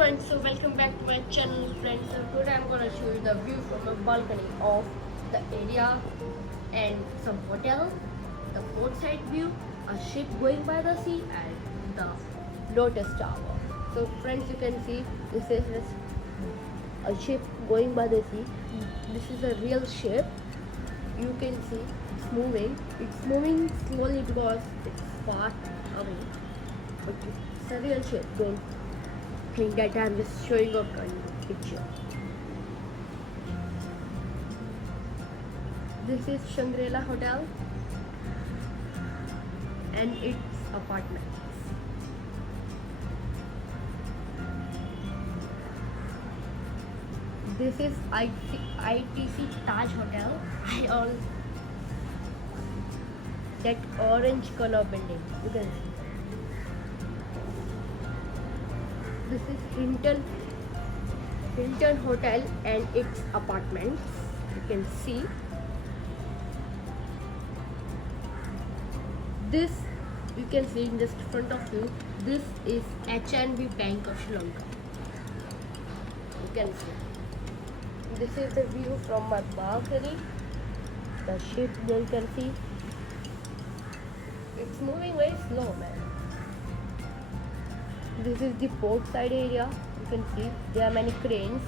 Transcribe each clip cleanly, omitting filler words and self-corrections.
friends, so welcome back to my channel friends. So today I'm gonna show you the view from the balcony of the area and some hotel, the port side view, a ship going by the sea and the Lotus Tower. So friends, you can see this is a ship going by the sea. This is a real ship. You can see it's moving. It's moving slowly because it's far away. But it's a real ship. Don't think that I'm just showing up on the picture. This is Shangri-La Hotel and its apartments. This is ITC Taj Hotel. That orange color building. You can see. This is Hilton Hotel and its apartments. You can see. This you can see in just front of you. This is HNB Bank of Sri Lanka. You can see. This is the view from my balcony. The ship you can see. It's moving very slow, man. This is the port side area. You can see there are many cranes.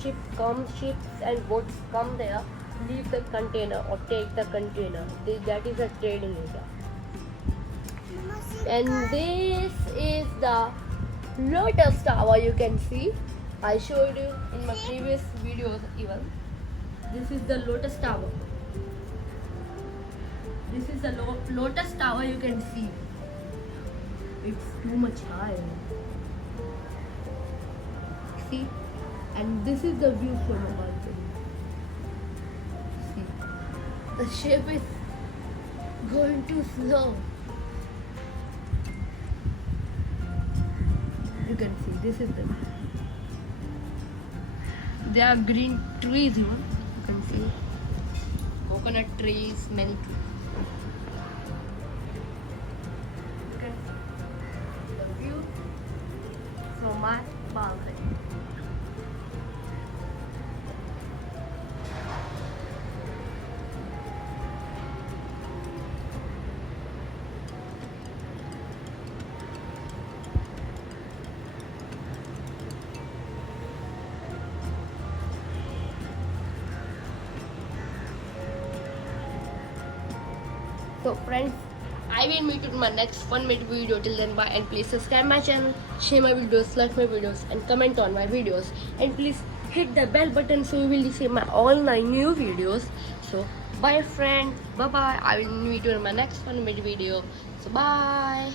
Ships and boats come there, leave the container or take the container. That is a trading area. And this is the Lotus Tower. You can see. I showed you in my previous videos even. This is the Lotus Tower. This is the Lotus Tower. You can see. It's too much high. See, and this is the view from the balcony. See, the ship is going too slow. You can see this is the. There are green trees here. You can see coconut trees, many trees. You can see the view from my balcony. So friends, I will meet you in my next 1 minute video. Till then, bye, and please subscribe my channel, share my videos, like my videos, and comment on my videos. And please hit the bell button so you will receive my all my new videos. So bye friends, bye bye. I will meet you in my next 1 minute video. So bye.